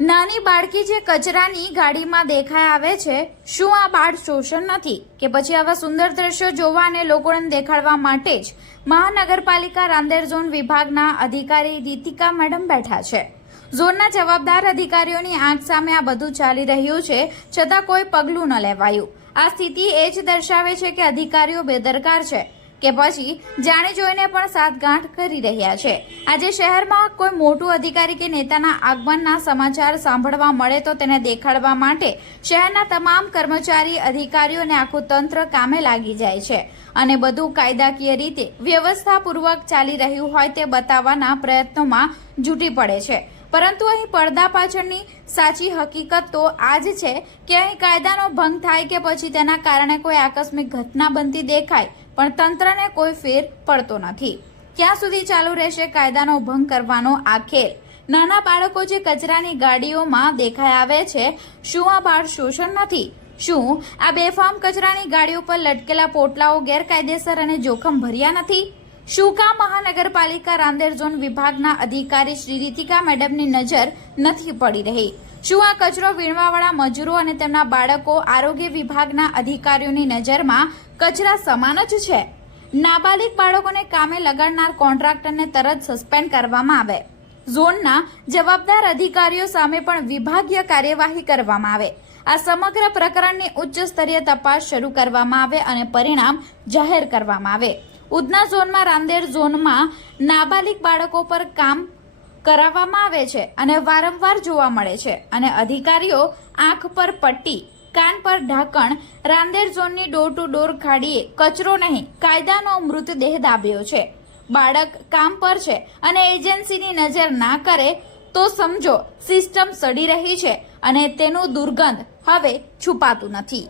નાની બાળકી જે કચરાની ગાડીમાં દેખાઈ આવે છે, શું આ બાળ શોષણ નથી કે પછી આવા સુંદર દ્રશ્યો જોવા અને લોકોને દેખાડવા માટે જ મહાનગરપાલિકા રાંદેર ઝોન વિભાગના અધિકારી રીતિકા મેડમ બેઠા છે। ઝોનના જવાબદાર અધિકારીઓની આંખ સામે આ બધું ચાલી રહ્યું છે, છતાં કોઈ પગલું ન લેવાયું। આ સ્થિતિ એ જ દર્શાવે છે કે અધિકારીઓ બેદરકાર છે કે પછી જાણી જોઈને પણ સાતગાંઠ કરી રહ્યા છે। આજે શહેરમાં કોઈ મોટું અધિકારી કે નેતાના આગમનના સમાચાર સાંભળવા મળે તો તેને દેખાડવા માટે શહેરના તમામ કર્મચારી, અધિકારીઓ અને આખું તંત્ર કામે લાગી જાય છે અને બધું કાયદાકીય રીતે વ્યવસ્થાપૂર્વક ચાલી રહ્યું હોય તે બતાવવાના પ્રયત્નોમાં જૂટી પડે છે। પરંતુ અહીં પડદા પાછળની સાચી હકીકત તો આ જ છે કે અહીં કાયદાનો ભંગ થાય કે પછી તેના કારણે કોઈ આકસ્મિક ઘટના બનતી દેખાય પણ તંત્રને કોઈ ફેર પડતો નથી। ક્યાં સુધી ચાલુ રહેશે કાયદાનો ભંગ કરવાનો આ ખેલ? નાના બાળકો જે કચરાની ગાડીઓમાં દેખાઈ આવે છે, શું આ બાળ શોષણ નથી? શું આ બેફામ કચરાની ગાડીઓ પર લટકેલા પોટલાઓ ગેરકાયદેસર અને જોખમ ભર્યા નથી? શું કામ મહાનગરપાલિકા રાંદેર ઝોન વિભાગના અધિકારી શ્રી રીતિકા મેડમની નજર નથી પડી રહી? શું આ કચરો વીણવાવાળા મજૂરો અને તેમના બાળકો આરોગ્ય વિભાગના અધિકારીઓની નજરમાં કચરા સમાન જ છે? નાબાલિગ બાળકોને કામે લગાડનાર કોન્ટ્રાક્ટરને તરત સસ્પેન્ડ કરવામાં આવે, ઝોનના જવાબદાર અધિકારીઓ સામે પણ વિભાગીય કાર્યવાહી કરવામાં આવે, આ સમગ્ર પ્રકરણની ઉચ્ચ સ્તરીય તપાસ શરૂ કરવામાં આવે અને પરિણામ જાહેર કરવામાં આવે। ઉધના ઝોનમાં રાંદેર ઝોનમાં નાબાલિગ બાળકો પર કામ કરાવવામાં આવે છે અને વારંવાર જોવા મળે છે અને અધિકારીઓ આંખ પર પટ્ટી, કાન પર ઢાંકણ, રાંદેર ઝોનની ડોર ટુ ડોર ખાડીએ કચરો નહીં કાયદાનો મૃતદેહ દાબ્યો છે। બાળક કામ પર છે અને એજન્સીની નજર ના કરે તો સમજો સિસ્ટમ સડી રહી છે અને તેનું દુર્ગંધ હવે છુપાતું નથી।